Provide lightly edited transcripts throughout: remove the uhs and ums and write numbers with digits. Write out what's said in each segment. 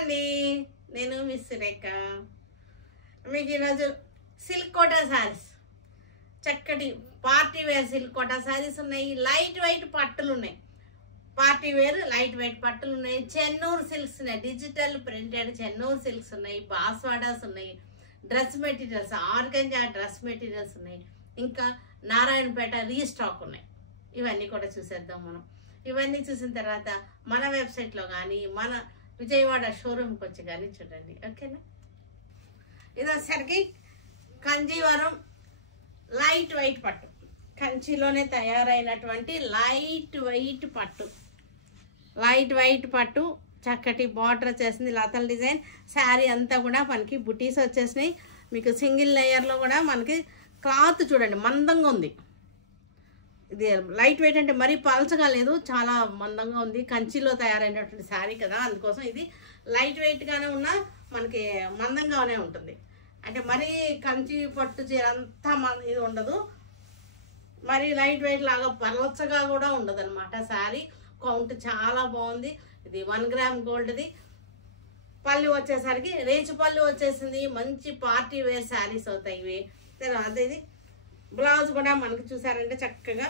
అండి, నేను మిస్ సురేఖ. మీకు ఈరోజు సిల్క్ కోటా శారీస్, చక్కటి party wear silk Kota saris ఉన్నాయి. లైట్ వెయిట్ పట్టులు ఉన్నాయి, పార్టీ వేర్ లైట్ వెయిట్ పట్టులు ఉన్నాయి. చెన్నూరు సిల్క్స్ ఉన్నాయి, డిజిటల్ ప్రింటెడ్ చెన్నూరు సిల్క్స్ ఉన్నాయి. బాస్వాడాస్ ఉన్నాయి, dress materials, organza dress materials ఉన్నాయి. ఇంకా నారాయణపేట రీస్టాక్ ఉన్నాయి. ఇవన్నీ కూడా చూసేద్దాం మనం. ఇవన్నీ చూసిన తర్వాత మన వెబ్సైట్లో కానీ మన విజయవాడ షోరూమ్కి వచ్చి కానీ చూడండి, ఓకేనా. ఇది వచ్చేసరికి కంజీవరం లైట్ వెయిట్ పట్టు, కంచిలోనే తయారైనటువంటి లైట్ వెయిట్ పట్టు. లైట్ వెయిట్ పట్టు, చక్కటి బార్డర్ వచ్చేసింది, లతల డిజైన్. శారీ అంతా కూడా మనకి బుటీస్ వచ్చేసినాయి. మీకు సింగిల్ లేయర్లో కూడా మనకి క్లాత్ చూడండి మందంగా ఉంది. ఇది లైట్ వెయిట్ అంటే మరీ పలచగా లేదు, చాలా మందంగా ఉంది. కంచిలో తయారైనటువంటి శారీ కదా, అందుకోసం ఇది లైట్ వెయిట్గానే ఉన్నా మనకి మందంగానే ఉంటుంది. అంటే మరీ కంచి పట్టు చీర అంతా ఇది ఉండదు, మరి లైట్ వెయిట్ లాగా పలచగా కూడా ఉండదు అనమాట. శారీ కౌంట్ చాలా బాగుంది. ఇది 1 గ్రామ్ గోల్డ్ది. పళ్ళు వచ్చేసరికి రేచు పళ్ళు వచ్చేసింది. మంచి పార్టీ వేర్ శారీస్ అవుతాయి ఇవి. తర్వాత ఇది బ్లౌజ్ కూడా మనకి చూసారంటే చక్కగా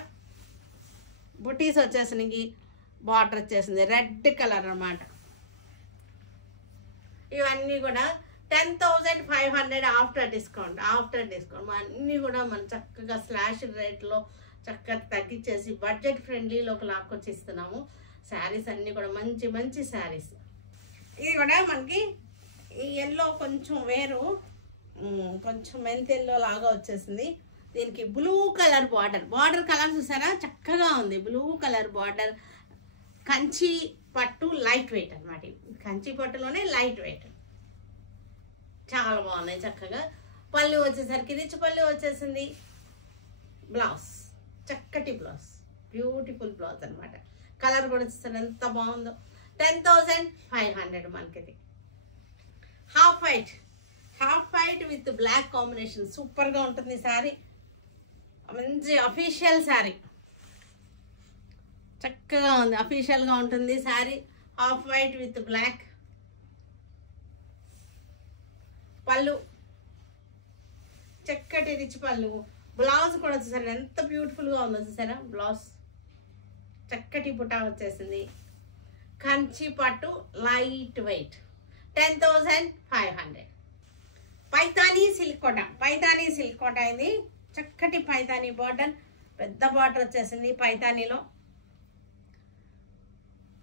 బుటీస్ వచ్చేసినాయి, బార్డర్ వచ్చేసింది రెడ్ కలర్ అన్నమాట. ఇవన్నీ కూడా 10,500 ఆఫ్టర్ డిస్కౌంట్. అన్నీ కూడా మనం చక్కగా స్లాష్ రేట్లో చక్కగా తగ్గించేసి బడ్జెట్ ఫ్రెండ్లీలోకి లాక్కొచ్చి ఇస్తున్నాము. శారీస్ అన్నీ కూడా మంచి మంచి శారీస్. ఇది కూడా మనకి ఈ ఎల్లో కొంచెం వేరు, కొంచెం మెంత్ ఎల్లో లాగా వచ్చేసింది. దీనికి బ్లూ కలర్ బార్డర్ కలర్ చూసారా, చక్కగా ఉంది. బ్లూ కలర్ బార్డర్, కంచి పట్టు లైట్ వెయిట్ అనమాట. కంచి పట్టులోనే లైట్ వెయిట్, చాలా బాగున్నాయి చక్కగా. పళ్ళు వచ్చేసరికి రిచ్ పళ్ళు వచ్చేసింది. బ్లౌజ్ చక్కటి బ్లౌజ్, బ్యూటిఫుల్ బ్లౌజ్ అనమాట. కలర్ కూడా చూస్తారు ఎంత బాగుందో. 10,500 మనకిది. Half white with black combination, సూపర్గా ఉంటుంది శారీ. మంచి అఫీషియల్ శారీ, చక్కగా ఉంది, అఫీషియల్గా ఉంటుంది sari. Half white with black. పళ్ళు చక్కటి రిచ్ పళ్ళు. బ్లౌజ్ కూడా చూసారా ఎంత బ్యూటిఫుల్గా ఉందో చూసారా. బ్లౌజ్ చక్కటి బుటా వచ్చేసింది. కంచి పట్టు లైట్ వెయిట్ 10,500. పైతానీ సిల్క్ కోట ఇది. చక్కటి పైతానీ బార్డర్, పెద్ద బార్డర్ వచ్చేసింది. పైతానీలో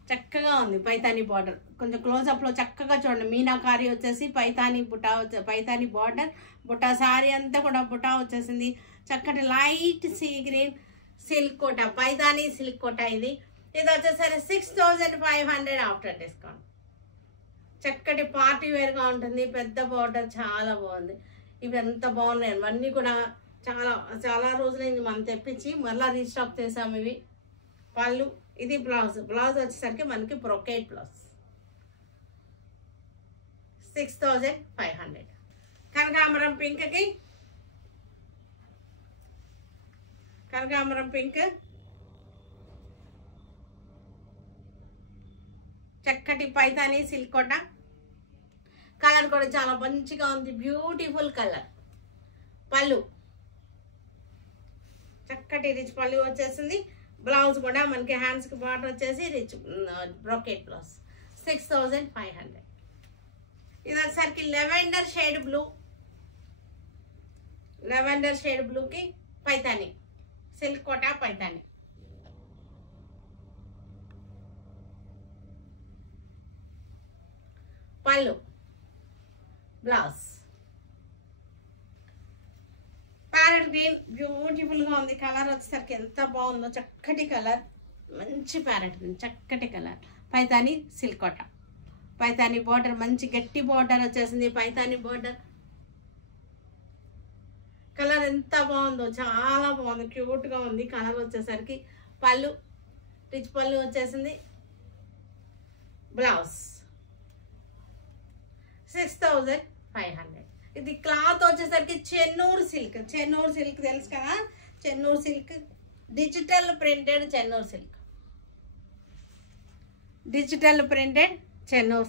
చక్కగా ఉంది. పైతానీ బార్డర్ కొంచెం క్లోజప్లో చక్కగా చూడండి. మీనాకారి వచ్చేసి పైతానీ బుటా పైతానీ బార్డర్, బుటా శారీ అంతా కూడా బుటా వచ్చేసింది. చక్కటి లైట్ సీ గ్రీన్ సిల్క్ కోట, పైతానీ సిల్క్ కోట ఇది. ఇది వచ్చేసరి 6,500 ఆఫ్టర్ డిస్కౌంట్. చక్కటి పార్టీ వేర్గా ఉంటుంది, పెద్ద బార్డర్, చాలా బాగుంది. ఇవి ఎంత బాగున్నాయి. ఇవన్నీ కూడా చాలా రోజులైంది మనం తెప్పించి మళ్ళీ రీస్టాక్ చేసాము ఇవి. పళ్ళు, ఇది బ్లౌజ్ వచ్చేసరికి మనకి బ్రొకేట్ బ్లౌజ్ 6,500. కనకాంబరం పింక్, చక్కటి పైతానీ సిల్క్ కోట. కలర్ కూడా చాలా మంచిగా ఉంది, బ్యూటిఫుల్ కలర్. పళ్ళు చక్కటి రిచ్ పళ్ళు వచ్చేసింది. బ్లౌజ్ కూడా మనకి హ్యాండ్స్కి బార్డర్ వచ్చేసి రిచ్ బ్రోకెట్ బ్లౌజ్ 6,500. ఇది వచ్చేసరికి లెవెండర్ షేడ్ బ్లూకి పైతానీ సిల్క్ కోట పైతానీ. పళ్ళు, బ్లౌజ్ ప్యారెట్ గ్రీన్, బ్యూటిఫుల్గా ఉంది. కలర్ వచ్చేసరికి ఎంత బాగుందో, చక్కటి కలర్, మంచి ప్యారెట్ గ్రీన్, చక్కటి కలర్. పైతానీ సిల్క్ కోట, పైతానీ బార్డర్, మంచి గట్టి బార్డర్ వచ్చేసింది. పైతానీ బార్డర్ కలర్ ఎంత బాగుందో, చాలా బాగుంది, క్యూట్గా ఉంది కలర్ వచ్చేసరికి. పళ్ళు రిచ్ పళ్ళు వచ్చేసింది. బ్లౌజ్ 6,500. ఇది క్లాత్ వచ్చేసరికి చెన్నూరు సిల్క్ తెలుసు కదా. Chennur silk digital printed Chennur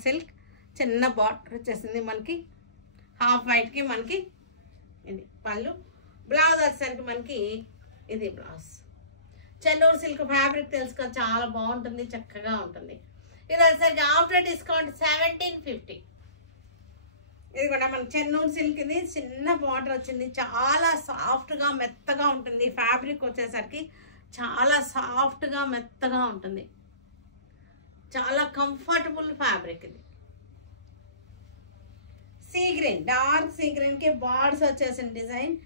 silk చిన్న బార్డర్ వచ్చేసింది మనకి, హాఫ్ వైట్కి మనకి ఇది పళ్ళు. బ్లౌజ్ వచ్చేసరికి మనకి ఇది బ్లౌజ్. చెన్నూరు సిల్క్ ఫ్యాబ్రిక్ తెలుసు కదా, చాలా బాగుంటుంది, చక్కగా ఉంటుంది. ఇది వచ్చేసరికి ఆఫ్టర్ డిస్కౌంట్ 1750. ఇది కూడా మన చెన్నూరు సిల్క్, ఇది చిన్న బార్డర్ వచ్చింది, చాలా సాఫ్ట్గా మెత్తగా ఉంటుంది. ఫ్యాబ్రిక్ వచ్చేసరికి చాలా సాఫ్ట్గా మెత్తగా ఉంటుంది, చాలా కంఫర్టబుల్ ఫ్యాబ్రిక్. ఇది సీ గ్రీన్, డార్క్ సీ గ్రీన్కి బార్డర్స్ వచ్చేసిన డిజైన్,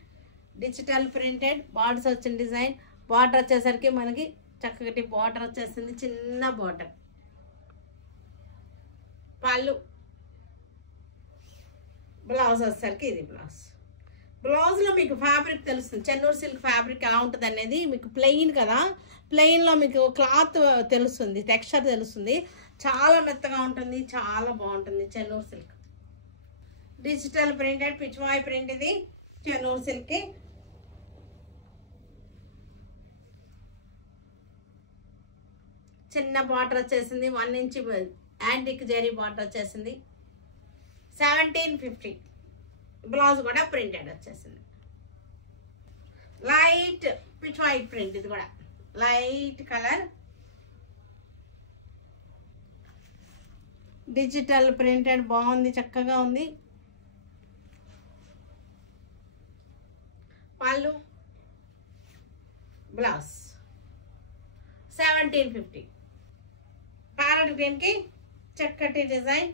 డిజిటల్ ప్రింటెడ్ బార్డర్స్ వచ్చిన డిజైన్. బార్డర్ వచ్చేసరికి మనకి చక్కటి బార్డర్ వచ్చేసింది, చిన్న బార్డర్. పళ్ళు. బ్లౌజ్ వచ్చేసరికి ఇది బ్లౌజ్. బ్లౌజ్లో మీకు ఫ్యాబ్రిక్ తెలుస్తుంది, చెన్నూరు సిల్క్ ఫ్యాబ్రిక్ ఎలా ఉంటుంది అనేది. మీకు ప్లెయిన్ కదా, ప్లెయిన్లో మీకు క్లాత్ తెలుస్తుంది, టెక్స్చర్ తెలుస్తుంది, చాలా మెత్తగా ఉంటుంది, చాలా బాగుంటుంది Chennur silk. Digital printed Pichwai print, ఇది చెన్నూరు సిల్క్. చిన్న బార్డర్ వచ్చేసింది, 1 ఇంచ్ యాంటిక్ జరీ బార్డర్ వచ్చేసింది, 1750. బ్లౌజ్ కూడా ప్రింటెడ్ వచ్చేసింది, లైట్ పిచ్ వైట్ ప్రింట్. ఇది కూడా లైట్ కలర్, డిజిటల్ ప్రింటెడ్, బాగుంది, చక్కగా ఉంది. పళ్ళు. బ్లౌజ్ 1750. ప్యారెట్ గ్రీన్కి చక్కటి డిజైన్,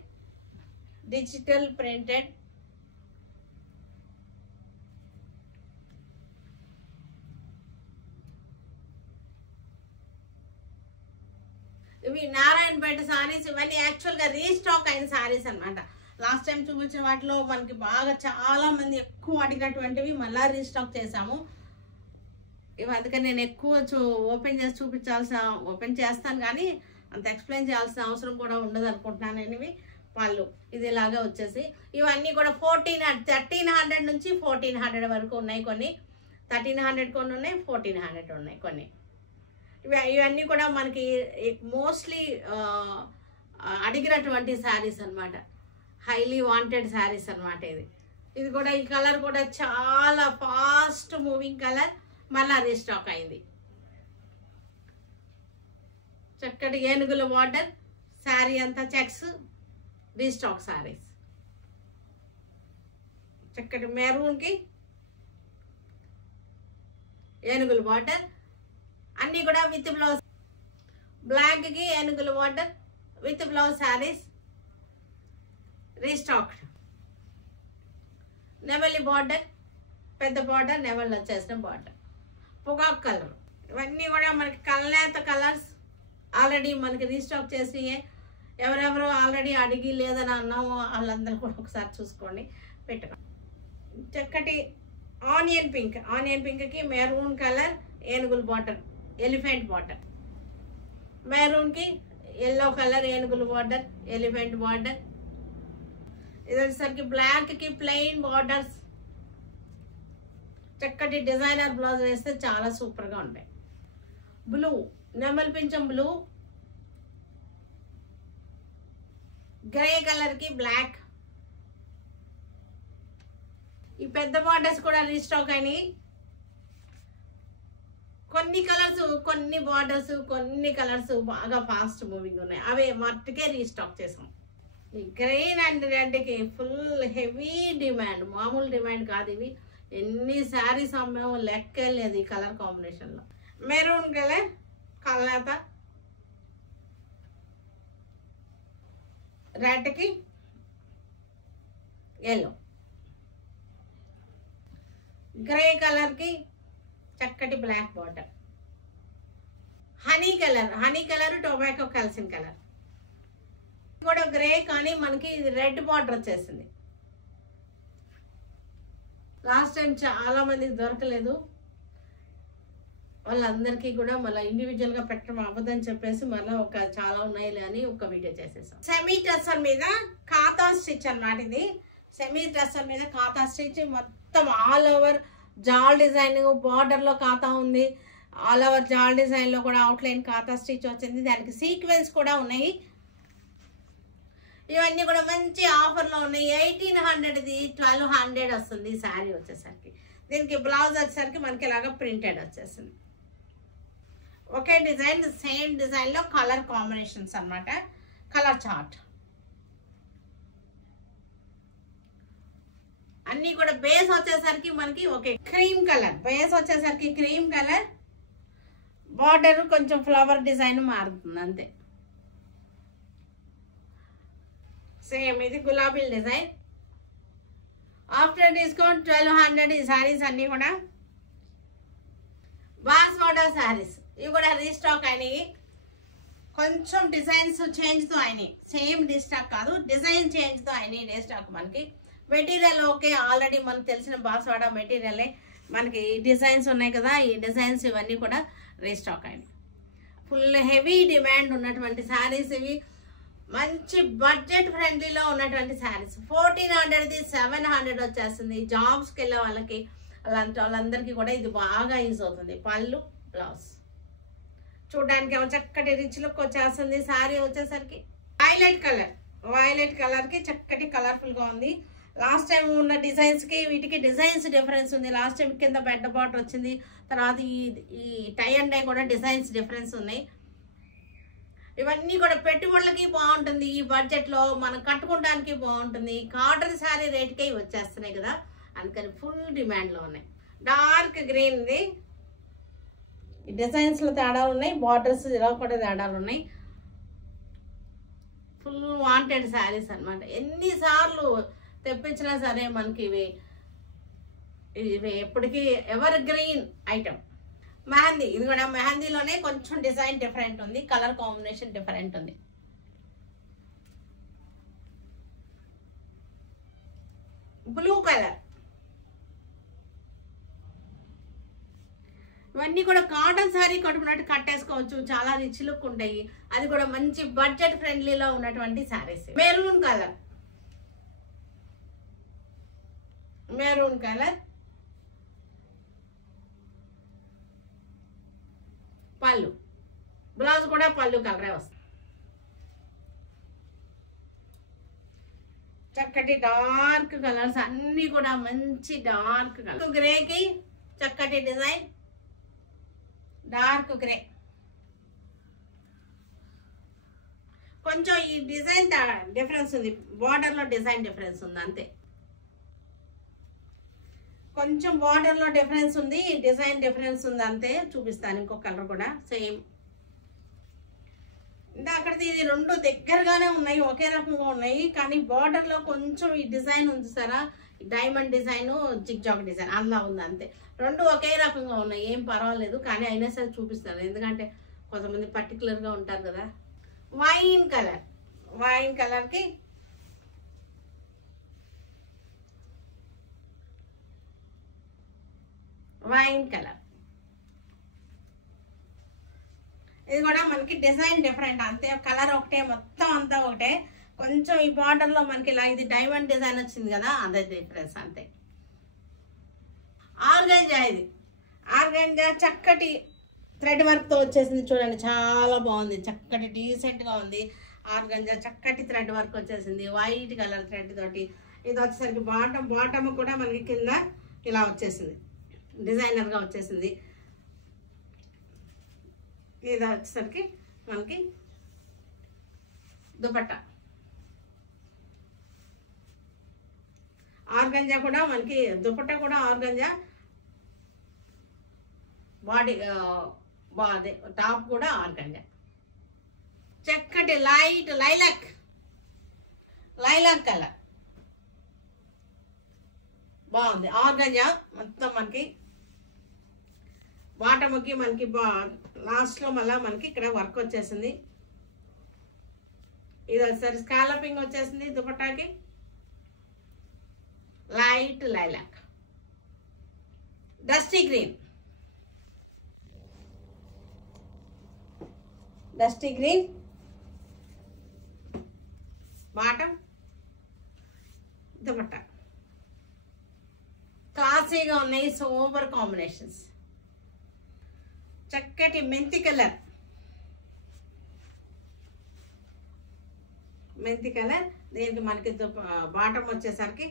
డిజిటల్ ప్రింటెడ్. ఇవి నారాయణపేట సారీస్, ఇవన్నీ యాక్చువల్గా రీస్టాక్ అయిన సారీస్ అనమాట. లాస్ట్ టైం చూపించిన వాటిలో మనకి బాగా చాలా మంది ఎక్కువ అడిగినటువంటివి మళ్ళీ రీస్టాక్ చేసాము. ఇవి అందుకని నేను ఎక్కువ ఓపెన్ చేస్తాను కానీ అంత ఎక్స్ప్లెయిన్ చేయాల్సిన అవసరం కూడా ఉండదు అనుకుంటున్నాను. ఇవి పళ్ళు ఇది ఇలాగా వచ్చేసి, ఇవన్నీ కూడా 1300 నుంచి 1400 వరకు ఉన్నాయి. కొన్ని 1300 కొన్ని ఉన్నాయి, 1400 ఉన్నాయి కొన్ని. ఇవన్నీ కూడా మనకి మోస్ట్లీ అడిగినటువంటి శారీస్ అనమాట, హైలీ వాంటెడ్ శారీస్ అనమాట. ఇది కూడా ఈ కలర్ కూడా చాలా ఫాస్ట్ మూవింగ్ కలర్, మళ్ళీ రీస్టాక్ అయింది. చక్కటి ఏనుగుల బార్డర్, శారీ అంతా చెక్స్, రీస్టాక్ శారీస్. చక్కటి మెరూన్కి ఏనుగుల బార్డర్, అన్నీ కూడా విత్ బ్లౌజ్. బ్లాక్కి ఏనుగుల border with blouse saris, restock. నెమలి బార్డర్, పెద్ద బార్డర్, నెమలి వచ్చేసిన బార్డర్, పొగాక్ కలర్. ఇవన్నీ కూడా మనకి కల్నేత కలర్స్, ఆల్రెడీ మనకి రీస్టాక్ చేసినాయి. ఎవరెవరో ఆల్రెడీ అడిగి లేదని అన్నాము వాళ్ళందరూ కూడా ఒకసారి చూసుకోండి, పెట్టుకోండి. చక్కటి ఆనియన్ పింక్కి మెరూన్ కలర్, ఏనుగుల బార్డర్, ఎలిఫెంట్ బార్డర్. మెరూన్కి ఎల్లో కలర్, ఏనుగుల బార్డర్, ఎలిఫెంట్ బార్డర్. ఇది వచ్చేసరికి బ్లాక్కి ప్లెయిన్ బార్డర్స్, చక్కటి డిజైనర్ బ్లౌజ్ వేస్తే చాలా సూపర్గా ఉంటాయి. బ్లూ, నెమలి పింఛం బ్లూ, గ్రే కలర్కి బ్లాక్. ఈ పెద్ద బార్డర్స్ కూడా రీస్టాక్ అయినాయి. కొన్ని కలర్స్, కొన్ని బార్డర్స్, కొన్ని కలర్స్ బాగా ఫాస్ట్ మూవింగ్ ఉన్నాయి, అవి మట్టుకే రీస్టాక్ చేసాం. ఈ గ్రీన్ అండ్ రెడ్కి ఫుల్ హెవీ డిమాండ్, మామూలు డిమాండ్ కాదు. ఇవి ఎన్ని శారీస్ అమ్మాము లెక్కే లేదు ఈ కలర్ కాంబినేషన్లో. మెరూన్ కలర్, కల్నేత, రెడ్కి ఎల్లో, గ్రే కలర్కి చక్కటి black border. Honey colour tobacco కలిసిన కలర్ కూడా గ్రే, కానీ మనకి ఇది రెడ్ బార్డర్ వచ్చేసింది. లాస్ట్ టైం చాలా మందికి దొరకలేదు, వాళ్ళందరికీ కూడా మళ్ళీ ఇండివిజువల్గా పెట్టడం అవ్వదని చెప్పేసి మళ్ళీ చాలా ఉన్నాయిలే అని ఒక వీడియో చేసేసాం. సెమీ టస్సర్ మీద ఖాతా స్టిచ్ అన్నమాట. ఇది సెమీ టస్సర్ మీద ఖాతా స్టిచ్, మొత్తం ఆల్ ఓవర్ జాల్ డిజైన్, బార్డర్లో ఖాతా ఉంది, ఆల్ ఓవర్ జాల్ డిజైన్లో కూడా అవుట్లైన్ ఖాతా స్టిచ్ వచ్చింది. దానికి సీక్వెన్స్ కూడా ఉన్నాయి. ఇవన్నీ కూడా మంచి ఆఫర్లో ఉన్నాయి. 1800ది 1200 వస్తుంది ఈ శారీ వచ్చేసరికి. దీనికి బ్లౌజ్ వచ్చేసరికి మనకి ఇలాగ ప్రింటెడ్ వచ్చేసింది. ఒకే డిజైన్ సేమ్ డిజైన్లో కలర్ కాంబినేషన్స్ అన్నమాట. కలర్ చార్ట్ అన్నీ కూడా. బేస్ వచ్చేసరికి మనకి ఓకే క్రీమ్ కలర్, బేస్ వచ్చేసరికి క్రీమ్ కలర్, బార్డర్ కొంచెం ఫ్లవర్ డిజైన్ మారుతుంది అంతే. సేమ్ ఇది గులాబీ డిజైన్. ఆఫ్టర్ డిస్కౌంట్ 1200 ఈ శారీస్ అన్నీ కూడా. బాస్వాడా శారీస్ ఇవి కూడా రీస్టాక్ అయినాయి. కొంచెం డిజైన్స్ చేంజ్తో అయినాయి, సేమ్ రీస్టాక్ కాదు, డిజైన్ చేంజ్తో అయినాయి రీస్టాక్. మనకి మెటీరియల్ ఓకే, ఆల్రెడీ మనకు తెలిసిన బాస్వాడా మెటీరియలే. మనకి డిజైన్స్ ఉన్నాయి కదా, ఈ డిజైన్స్ ఇవన్నీ కూడా రీస్టాక్ అయినాయి. ఫుల్ హెవీ డిమాండ్ ఉన్నటువంటి శారీస్ ఇవి. మంచి బడ్జెట్ ఫ్రెండ్లీలో ఉన్నటువంటి శారీస్. 1400ది 700 వచ్చేస్తుంది. జాబ్స్కి వెళ్ళే వాళ్ళకి అలాంటి వాళ్ళందరికీ కూడా ఇది బాగా యూజ్ అవుతుంది. పళ్ళు బ్లౌజ్ చూడడానికి ఏమో చక్కటి రిచ్ లుక్ వచ్చేస్తుంది. శారీ వచ్చేసరికి వైలెట్ కలర్కి చక్కటి కలర్ఫుల్గా ఉంది. లాస్ట్ టైం ఉన్న డిజైన్స్కి వీటికి డిజైన్స్ డిఫరెన్స్ ఉంది. లాస్ట్ టైం కింద బెడ్ బాట్ వచ్చింది, తర్వాత ఈ టై అండ్ డై కూడా డిజైన్స్ డిఫరెన్స్ ఉన్నాయి. ఇవన్నీ కూడా పెట్టుబడులకి బాగుంటుంది. ఈ బడ్జెట్లో మనం కట్టుకోవడానికి బాగుంటుంది. కాటన్ శారీ రేట్కే వచ్చేస్తున్నాయి కదా, అందుకని ఫుల్ డిమాండ్లో ఉన్నాయి. డార్క్ గ్రీన్ది డిజైన్స్లో తేడాలు ఉన్నాయి, బార్డర్స్ ఇలా కూడా తేడాలు ఉన్నాయి. ఫుల్ వాంటెడ్ శారీస్ అనమాట. ఎన్నిసార్లు తెప్పించినా సరే మనకి ఇవి ఎప్పటికీ ఎవర్ గ్రీన్ ఐటమ్. మెహందీ ఇది కూడా మెహందీలోనే కొంచెం డిజైన్ డిఫరెంట్ ఉంది, కలర్ కాంబినేషన్ డిఫరెంట్ ఉంది. బ్లూ కలర్ ఇవన్నీ కూడా కాటన్ శారీ కట్టుకున్నట్టు కట్టేసుకోవచ్చు, చాలా రిచ్ లుక్ ఉంటాయి. అది కూడా మంచి బడ్జెట్ ఫ్రెండ్లీలో ఉన్నటువంటి శారీస్. మెరూన్ కలర్ పళ్ళు, బ్లౌజ్ కూడా పళ్ళు కలరే వస్తుంది. చక్కటి డార్క్ కలర్స్ అన్నీ కూడా మంచి డార్క్ కలర్. గ్రేకి చక్కటి డిజైన్, డార్క్ గ్రే. కొంచెం ఈ డిజైన్ డిఫరెన్స్ ఉంది, బార్డర్లో డిజైన్ డిఫరెన్స్ ఉంది అంతే. కొంచెం బార్డర్లో డిఫరెన్స్ ఉంది, డిజైన్ డిఫరెన్స్ ఉంది అంతే. చూపిస్తాను ఇంకో కలర్ కూడా సేమ్. ఇంకా అక్కడిది ఇది రెండు దగ్గరగానే ఉన్నాయి, ఒకే రకంగా ఉన్నాయి. కానీ బార్డర్లో కొంచెం ఈ డిజైన్ ఉంది సారా, డైమండ్ డిజైన్, జిగ్జాగ్ డిజైన్ అలా ఉంది అంతే. రెండు ఒకే రకంగా ఉన్నాయి, ఏం పర్వాలేదు. కానీ అయినా సరే చూపిస్తాను, ఎందుకంటే కొంతమంది పర్టికులర్గా ఉంటారు కదా. వైన్ కలర్కి వైన్ కలర్. ఇది కూడా మనకి డిజైన్ డిఫరెంట్ అంతే, కలర్ ఒకటే, మొత్తం అంతా ఒకటే. కొంచెం ఈ బార్డర్లో మనకి ఇలా ఇది డైమండ్ డిజైన్ వచ్చింది కదా, అదే డిఫరెన్స్ అంతే. ఆర్గంజా ఇది ఆర్గంజా చక్కటి థ్రెడ్ వర్క్తో వచ్చేసింది. చూడండి చాలా బాగుంది, చక్కటి డీసెంట్గా ఉంది. ఆర్గంజా చక్కటి థ్రెడ్ వర్క్ వచ్చేసింది, వైట్ కలర్ థ్రెడ్ తోటి. ఇది వచ్చేసరికి బాటమ్ కూడా మనకి కింద ఇలా వచ్చేసింది, డిజైనర్గా వచ్చేసింది. ఇది వచ్చేసరికి మనకి దుపట్టా. ఆర్గంజా కూడా మనకి దుపట్టా కూడా ఆర్గంజా, బాడీ టాప్ కూడా ఆర్గంజా. చక్కటి లైట్ లైలాక్ కలర్ బాగుంది. ఆర్గంజా మొత్తం మనకి బాటమ్కి మనకి లాస్ట్లో మళ్ళీ మనకి ఇక్కడ వర్క్ వచ్చేసింది. ఇది వచ్చేసరి స్కాలపింగ్ వచ్చేసింది దుపట్టాకి. Light lilac, dusty green bottom, dupatta. క్లాసీగా ఉన్నాయి, సూపర్ కాంబినేషన్స్. చక్కటి మెంతి కలర్ దీనికి మనకి బాటం వచ్చేసరికి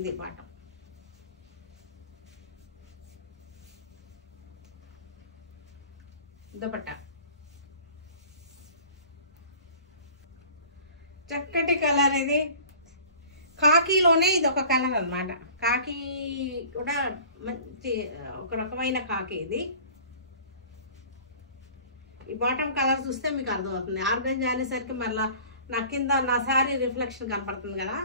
ఇది బాటం. దుపట్టా చక్కటి కలర్, ఇది కాకీలోనే ఇది ఒక కలర్ అన్నమాట. కాకి కూడా మంచి ఒక రకమైన కాకి ఇది. ఈ బాటమ్ కలర్ చూస్తే మీకు అర్థమవుతుంది. ఆర్గంజా అనేసరికి మళ్ళీ నా కింద నా సారీ రిఫ్లెక్షన్ కనపడుతుంది కదా.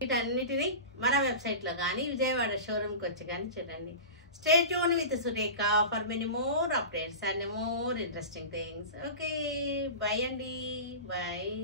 వీటన్నిటిని మన వెబ్సైట్లో కానీ విజయవాడ షోరూమ్కి వచ్చి కానీ చూడండి. Stay tuned with Surekha for many more updates and more interesting things. Okay, bye Andy. Bye.